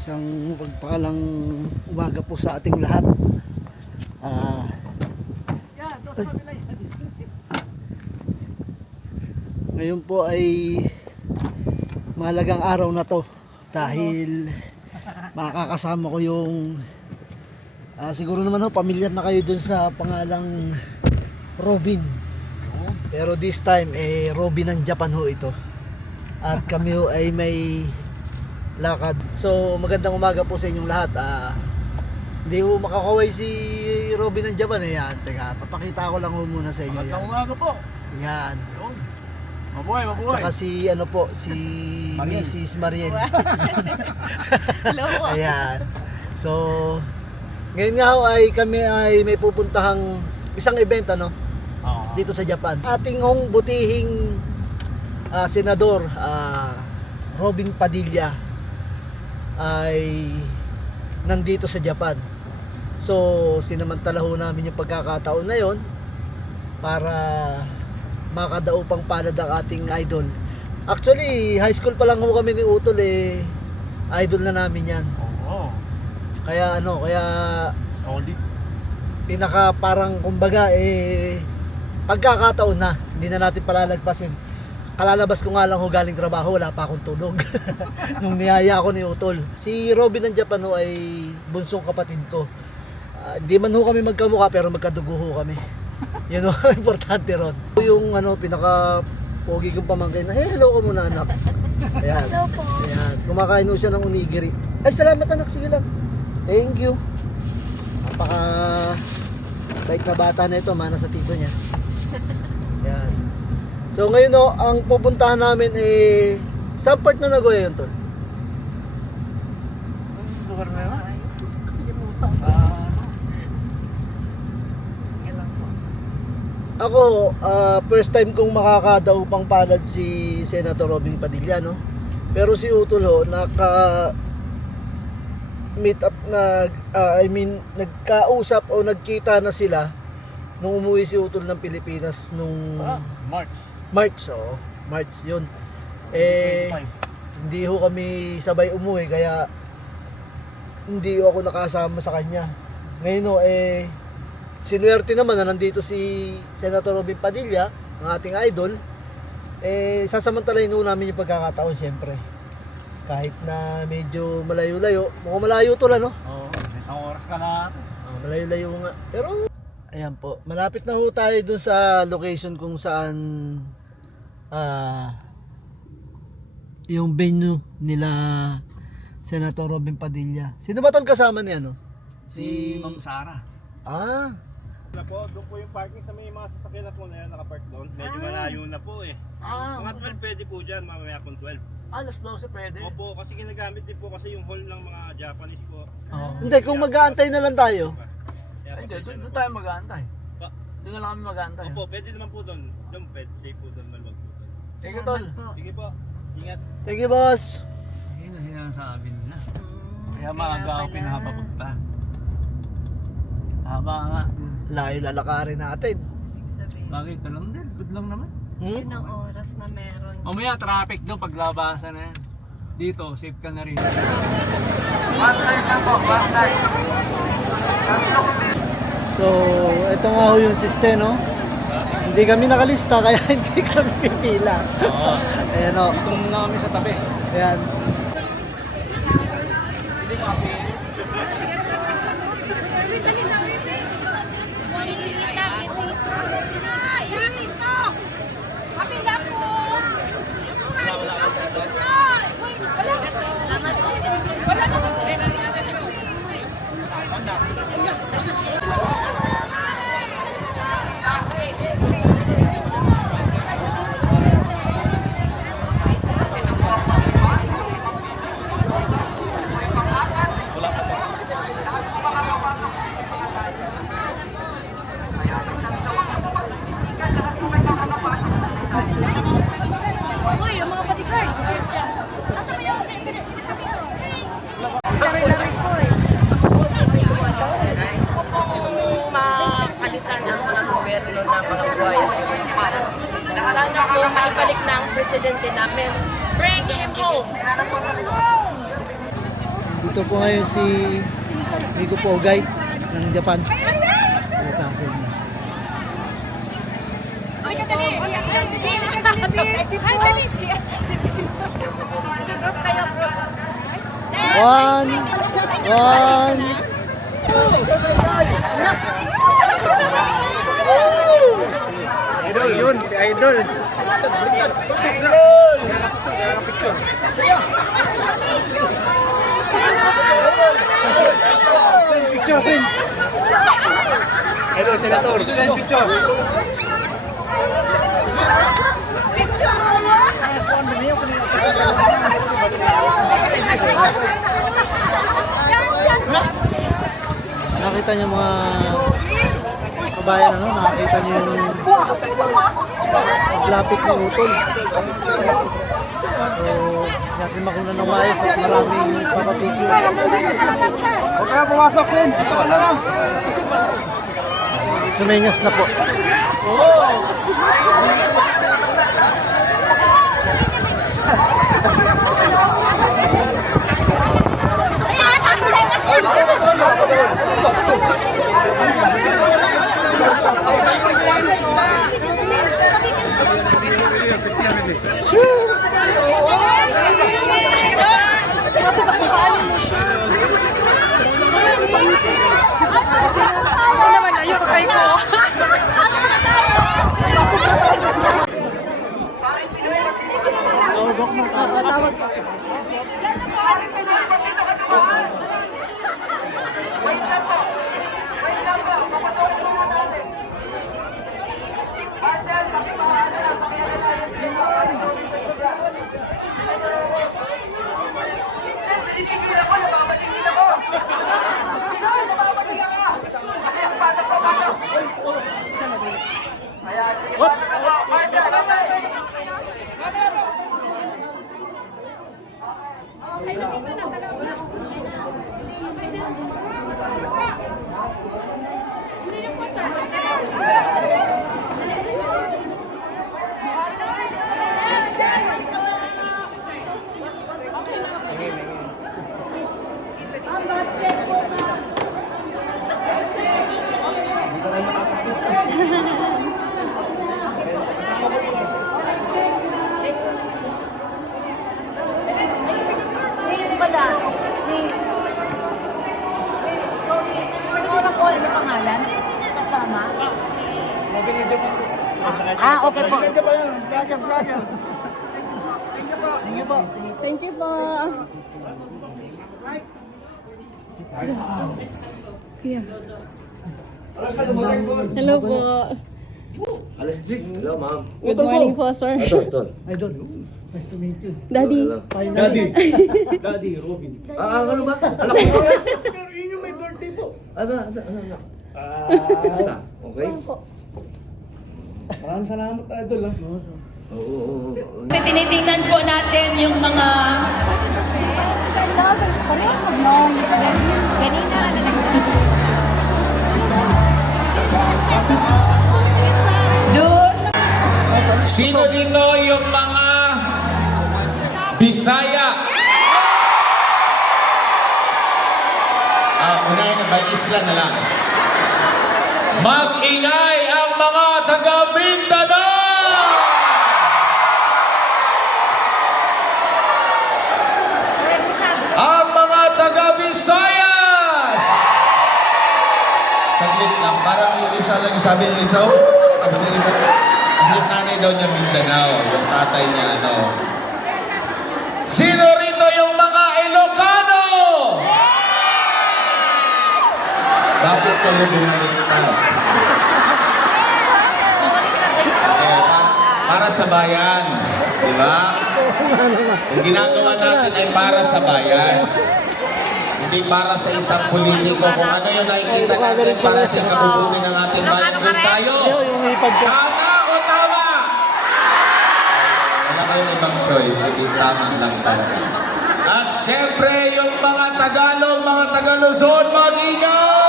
Isang pagpalang umaga po sa ating lahat. Ngayon po ay mahalagang araw na to dahil makakasama ko yung siguro naman ho, pamilyar na kayo dun sa pangalang Robin. Pero this time Robin ng Japan ho ito. At kami ho ay may lakad. So magandang umaga po sa inyong lahat. Hindi ho makakaway si Robin ng Japan. Yan, teka, papakita ko lang ho muna sa inyo. Magandang umaga po. Yan. Mabuhay, mabuhay. Tsaka si ano po, si Mariel. Mrs. Mariel. Hello. Ayan. So ngayon nga ho ay kami ay may pupuntahang isang event dito sa Japan. Ating hong butihing senador Robin Padilla ay nandito sa Japan. So sinamantala ho namin yung pagkakataon na yon para makadaupang palad ang ating idol. Actually, high school pa lang ho kami ni Utol idol na namin yan. Oo. Kaya kaya Solid. pinaka parang kumbaga pagkakataon na, hindi na natin palalagpasin. Kalalabas ko nga lang ho galing trabaho, wala pa akong tulog. Nung niyaya ako ni Utol. Si Robin ng Japan ho ay bunsong kapatid ko. Hindi man ho kami magkamukha pero magkadugo ho kami. Yun ho, importante ron. Yung pinaka pogi kong pamangkin na, hello ka muna anak. Ayan. Hello po. Ayan. Kumakain ho siya ng onigiri. Ay, salamat anak, sige lang. Thank you. Napaka bait na bata na ito, mana sa tito niya. Ayan. So ngayon ang pupuntahan namin sa part na Nagoya yun, Tol? Anong lugar na yun? Ako, first time kong makakadaupang palad si Senator Robin Padilla, no? Pero si Utol ho, meet up nagkausap o nagkita na sila nung umuwi si Utol ng Pilipinas nung March. March yun. 25. Hindi ho kami sabay umuwi kaya hindi ho ako nakasama sa kanya. Ngayon ho sinuwerte naman na nandito si Senator Robin Padilla, ang ating idol. Sasamantalahin ho namin yung pagkakataon siyempre. Kahit na medyo malayo-layo, mukhang malayo to lang, no? Oo. Isang oras ka na. Malayo-layo nga. Pero ayan po, malapit na ho tayo dun sa location kung saan yung venue nila Senator Robin Padilla. Sino ba tong kasama niya, no? Si Ma'am Sara. Na po, doon po yung parking sa may mga sasakyan na po na yan, nakapark doon. Medyo malayo na po Mga 12 pwede po dyan, mamaya kung 12. Alas 12 pwede. Opo, kasi ginagamit din po kasi yung hall ng mga Japanese po. Oo. Hindi, kung mag-aantay na lang tayo. Kaya Hindi, pasensya na doon po. tayo mag-aantay. Pa- Doon na lang kami mag-aantay. Opo, pwede naman po doon. Doon, pwede, safe po doon, maluwag po doon. Sige, tol. Sige po, ingat. Thank you, boss. Yun ang sinasabi nila. Kaya maaga ako pinapapunta. Tama nga. Layo lalakarin natin. Bakit? Ito lang din. Good lang naman. Yun ang oras na meron. Mamaya traffic doon paglabasan na yan. Dito, safe ka na rin. One time na po, one time. So, ito nga ho yung system, no? Hindi kami nakalista kaya hindi kami pipila. Oo. Ayan o. Dito muna kami sa tabi. Ayan. Uy, yung mga bodyguard. Nasa mo yung Gusto ko pong mapalitan ang mga gobyerno ng mga buhay sa Pilipinas. Sana po maibalik na ang presidente namin. Bring him home! Hindi Ito po ngayon si Miko Pogay ng Japan. Pumatasin na. Ay, kadali! Si Paul! Kayo, bro. One. Idol yun, si Idol. Picture, sin. Idol, senator. Picture. Nakita niyo mga kabayan, ano? Nakita niyo yung paglapit ng utol. So, natin makunan ng maayos at maraming papapicture. Huwag ka pumasok, Sen. Ito ka na lang. Sumenyas na po. Okay po. Thank you po. Kuya. Hello po. Hello, ma'am. Good morning po, sir. Idol, nice to meet you. Daddy. Finally. Daddy, Robin. Ano ba? Anak ko. Pero yun yung may birthday po. Ano? Okay? Maraming salamat, Idol. Oo. Kasi tinitingnan po natin yung mga Parehas mag-long. Ganina, nagsunod. doon. Sino dito yung mga Bisaya? Unahin na ba? Isla na lang. Mag-ingay ang mga taga Mindanao! Ang mga taga Visayas! Saglit lang, parang yung isa lang yung sabi ng isa, tapos yung isa, kasi yung nanay daw niya Mindanao, yung tatay niya ano. Sino rito yung mga Ilocano? Bakit kayo bumaliktad? Para sa bayan, di ba? Yung ginagawa natin ay para sa bayan. Hindi para sa isang politiko. Kung ano yung nakikita natin para sa ikabubuti ng ating bayan, doon tayo. Tama o tama? Wala kayong ibang choice, hindi tama lang talaga. At syempre, yung mga Tagalog, mga Tagaluzon, mag-ingay!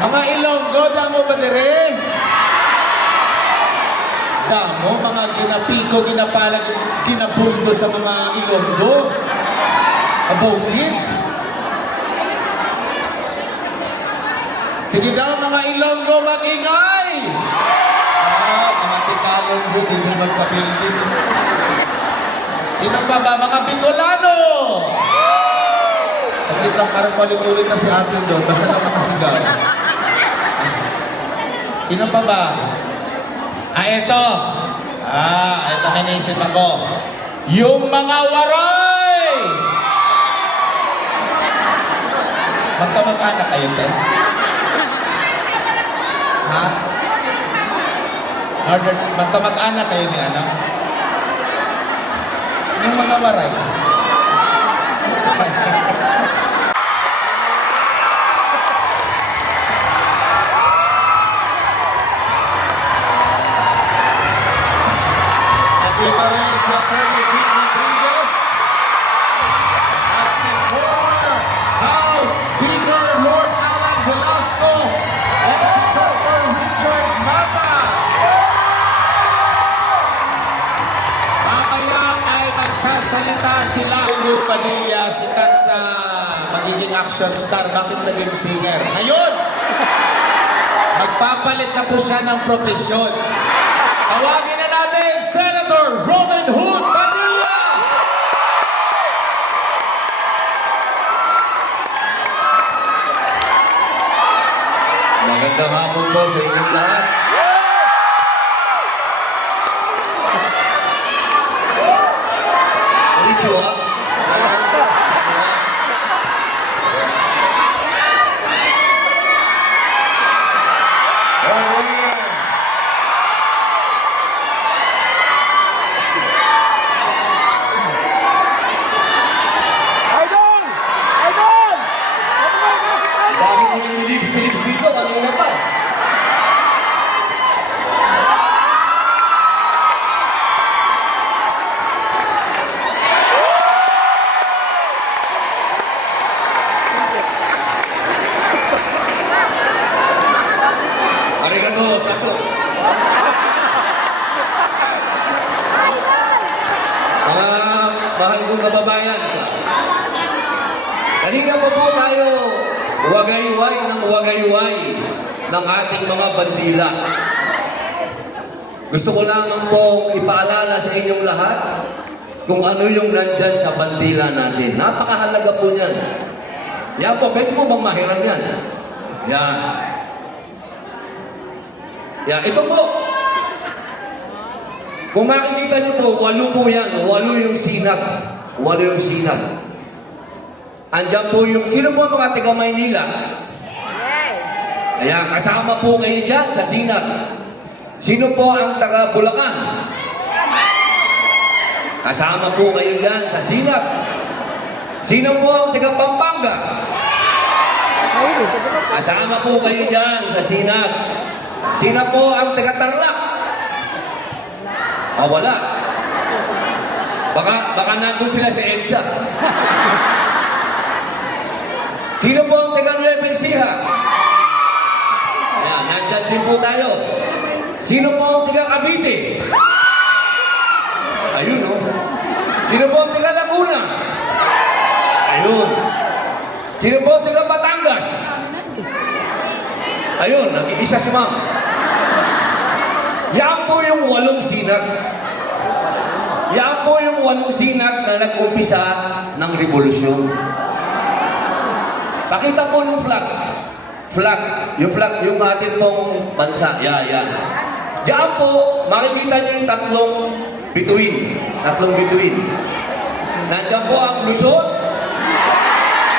Mga Ilonggo, damo ba dire? damo, mga ginapiko, ginapalag, ginabuldo sa mga Ilonggo. Abawit. Sige daw mga Ilonggo, mag-ingay! Mga Tikalon dyan, hindi magpapilbing. Sino pa ba? Mga Bicolano! Saglit lang, parang palit-ulit na si ate doon. Basta lang makasigaw. Sino pa ba? Eto. Eto may naisip ako. Yung mga waray! Magkamag-anak kayo, Ben? Ha? Magkamag-anak kayo ni ano? Yung mga waray. Happy pa rin sa Attorney Pete Rodriguez. At si former House Speaker Lord Alan Velasco at si Dr. Richard Mata. Mamaya ay magsasalita sila. Lord Padilla, sikat sa magiging action star. Bakit naging singer? Ngayon, magpapalit na po siya ng profesyon. Tawagin na natin, Senator Robin Hood Padilla! Magandang hapon po sa inyong lahat. Konnichiwa. Idol! Idol! Dami ko yung nilip-silip dito, kanina pa. Arigato, Sacho. Mga mahal kong kababayan, kanina pa po tayo wagayway ng wagayway ng ating mga bandila. Gusto ko lamang pong ipaalala sa inyong lahat kung ano yung nandyan sa bandila natin. Napakahalaga po niyan. Yan po, pwede po bang mahiram yan? Yan. Yan, ito po. Kung makikita niyo po, 8 po yan. 8 yung sinag. 8 yung sinag. Andiyan po yung, sino po ang mga taga Maynila? Ayan, kasama po kayo dyan sa sinag. Sino po ang taga Bulacan? Kasama po kayo dyan sa sinag. Sino po ang taga Pampanga? Kasama po kayo dyan sa sinag. Sino po ang taga Tarlac? Wala. Baka nandun sila sa EDSA. Sino po ang taga Nueva Ecija? Ayan, nandyan din po tayo. Sino po ang taga Cavite? Ayun, no? Sino po ang taga Laguna? Ayun. Sino po ang taga Batangas? Ayun, nag-iisa si ma'am. Yan po yung 8 sinag. Yan po yung 8 sinag na nag-umpisa ng revolusyon. Pakita po yung flag. Flag. Yung flag, yung atin pong bansa. Yan. Diyan po, makikita niyo yung 3 bituin. 3 bituin. Nandiyan po ang Luzon,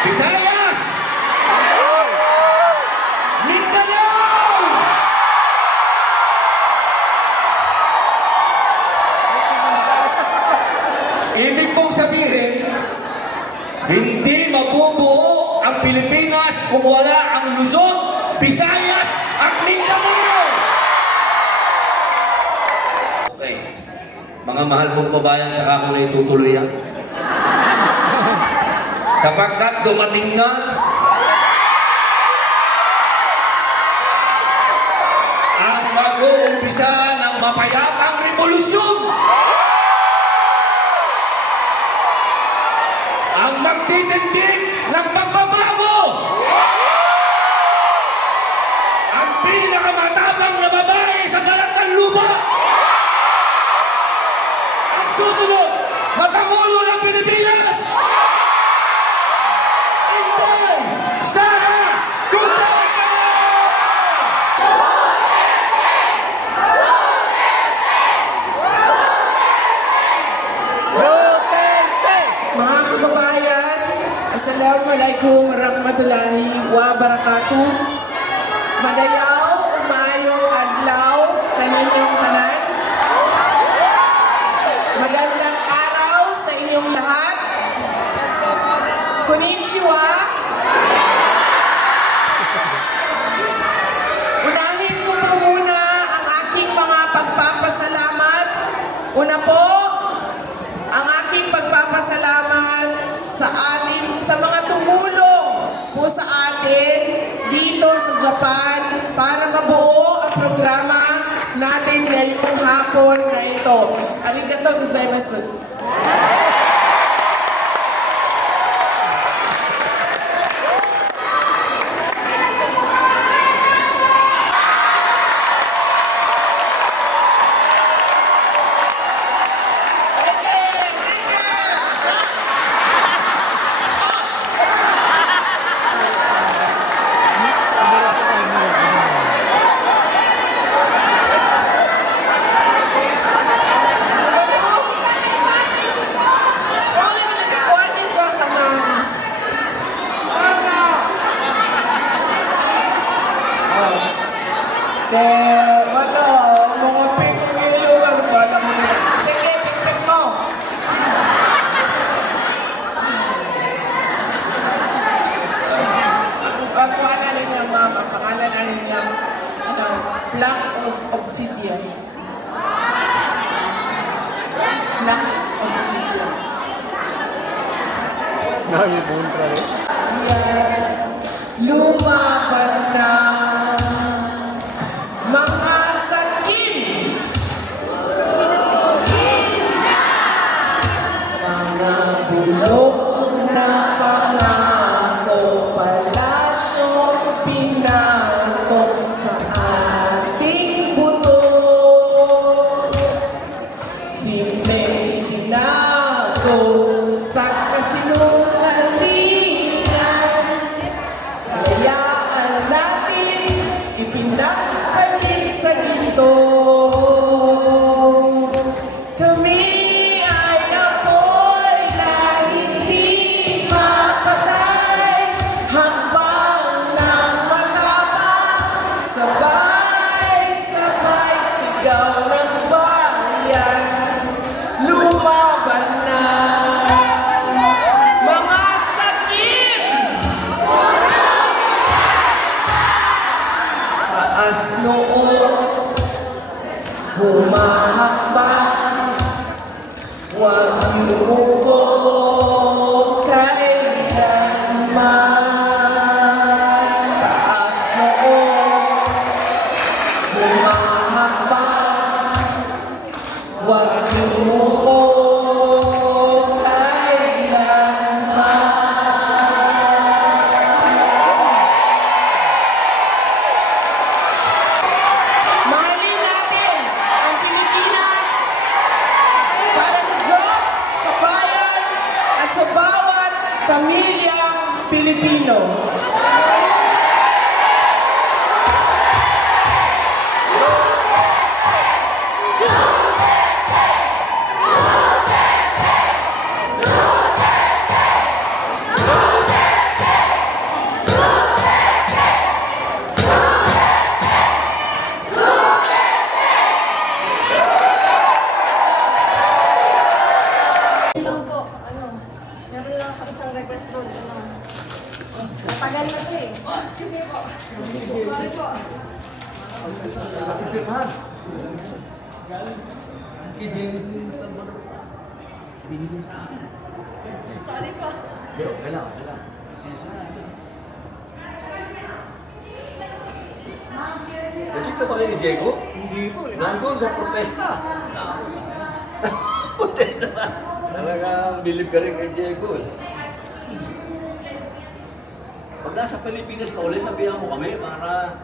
Visayas, Mindanao! Ibig pong sabihin, hindi mabubuo ang Pilipinas kung wala ang Luzon, Visayas at Mindanao! Okay. Mga mahal kong babayan, saka ko na itutuloy yan. Sapagkat dumating na ang mag-uumpisa ng mapayapang revolusyon. Ang magtitindig ng pagbabago. Ang pinakamatapang na babae sa balat ng lupa. Ang susunod na Pangulo ng Pilipinas. Inday Sara Duterte! Mga kababayan, Assalamualaikum warahmatullahi wabarakatuh. Madayaw, umayong adlaw, kaninyong tanan. Magandang araw sa inyong lahat. Konnichiwa. Unahin ko po muna ang aking mga pagpapasalamat. Una po, ang aking pagpapasalamat sa mga tumulong po sa atin dito sa Japan para mabuo ang programa natin ngayong hapon na ito. Arigato gozaimasu. Wala, mga pinigilo ka, wala mo na. Sige, pipit mo. Ang pangalan niya, mama, pangalan niya, Black Obsidian. Black Obsidian. Yan, lumaban na mga sakim. Mga bulok na pangako, palasyong pinato sa ating buto. Kimeng itinago sa kasinungalingan. Kalayaan natin ipinagpalit sa ginto. Kami ay apoy na hindi mapatay, habang ng matapang, sabay-sabay sigaw ng bayan, lumaban na. Mga sakit! Taas noo, humahakbang, huwag yumuko kailanman. Taas noo, humahakbang, huwag yumuko kailanman. Mahalin natin ang Pilipinas para sa Diyos, sa bayan, at sa bawat pamilyang Pilipino. Meron lang ako isang request doon. Matagal na to eh. Excuse me po. Sorry po. Sorry po. Nakita ba kayo ni Diego? Hindi po. Nandun sa protesta. Talagang bilib ka rin kay Diego eh. Pag nasa Pilipinas ka ulit, sabihan mo kami para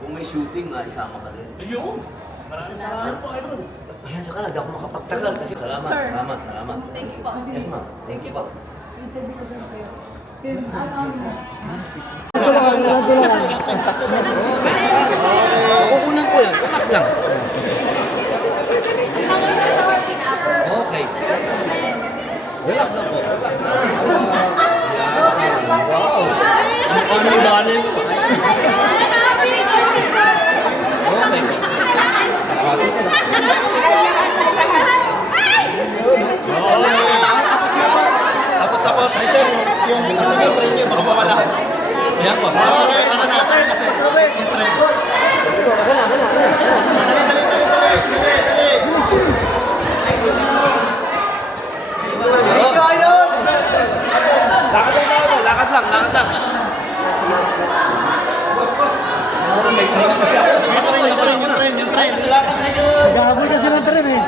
kung may shooting, maisama ka din. Ayun! Maraming salamat po, Idol. Pasensya ka na, di ako makapagtagal kasi salamat, Sir. salamat. Thank you po. Yes, ma'am. Thank you po. Kukunan ko yan, relax lang. Okay. Relax lang po. Wow. Ano yung bali? Tapos, ay sir, yung premium, baka mawala. Ayan po. Lakad lang. Yung train. Naghahabol kasi ng tren eh.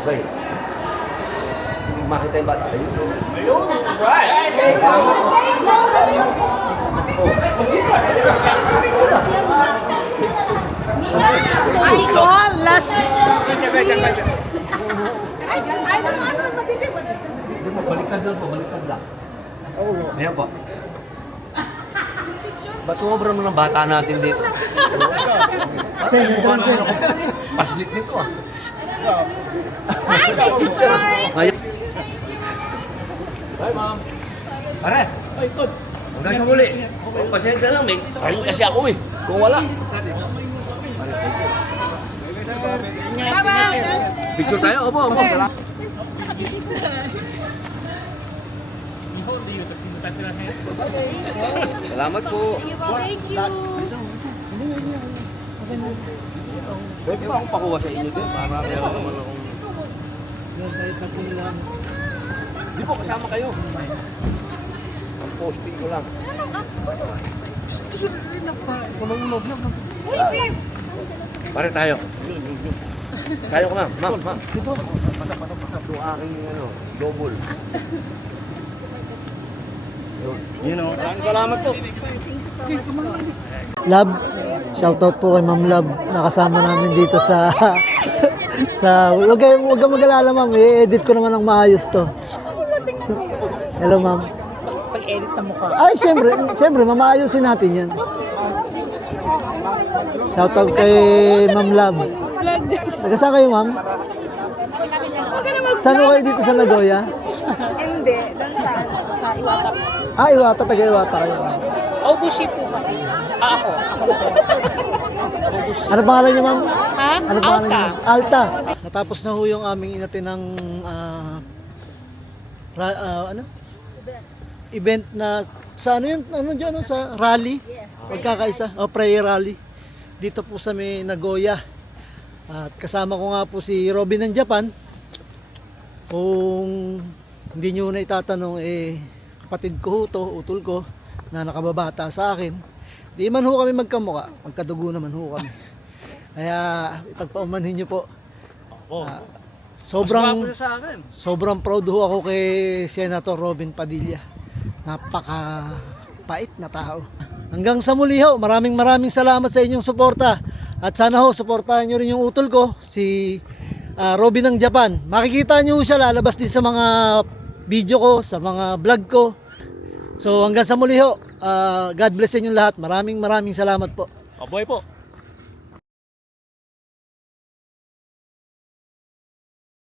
Okay. Makita yung bata. Icon, last. Baliktad lang. Ayan po. Ba't sobrang mga bata natin dito? Sen, yung tren, sen. Paslit nito ah. Hi, ma'am. Pare. Ay, good. Hanggang sa muli. Pasensya lang, may kain kasi ako eh. Kung wala. Picture tayo? Opo. Salamat. Salamat po. Thank you. Pwede ba akong pakuha sa inyo din? Para meron naman akong... Di po, kasama kayo. Ang posting ko lang. Pare tayo. Tayo ko ma'am. Ma'am. Dito. Pasap. Yung aking double. Maraming salamat po. Love, shoutout po kay Ma'am Love. Nakasama namin dito sa wag kang mag-alala ma'am, i-edit ko naman ng maayos to. Hello ma'am. Pag-edit na mukha. Ay, siyempre, mamaayusin natin yan. Shoutout kay Ma'am Love. Taga saan kayo ma'am? Saan ko kayo dito sa Nagoya? Hindi, doon sa Iwata po. Ah, Iwata, taga Iwata kayo. Obushi po kami. Ako. Ano pangalan niyo, ma'am? Ha? Ano pangalan niyo? Alta. Alta. Natapos na ho yung aming inatinang event na sa ano yun? Ano dyan? Ano, sa rally? Pagkakaisa. O, prayer rally. Dito po sa may Nagoya. At kasama ko nga po si Robin ng Japan. Kung hindi nyo na itatanong, kapatid ko ho to, utol ko, na nakababata sa akin. Di man ho kami magkamuka, magkadugo naman ho kami. Kaya ipagpaumanhin nyo po. Sobrang proud ho ako kay Senator Robin Padilla. Napaka-pait na tao. Hanggang sa muli ho, maraming salamat sa inyong suporta. At sana ho, suportahan nyo rin yung utol ko, si Robin ng Japan. Makikita nyo siya lalabas din sa mga video ko, sa mga vlog ko. So hanggang sa muli ho, God bless sa inyong lahat. Maraming salamat po. Aboy po.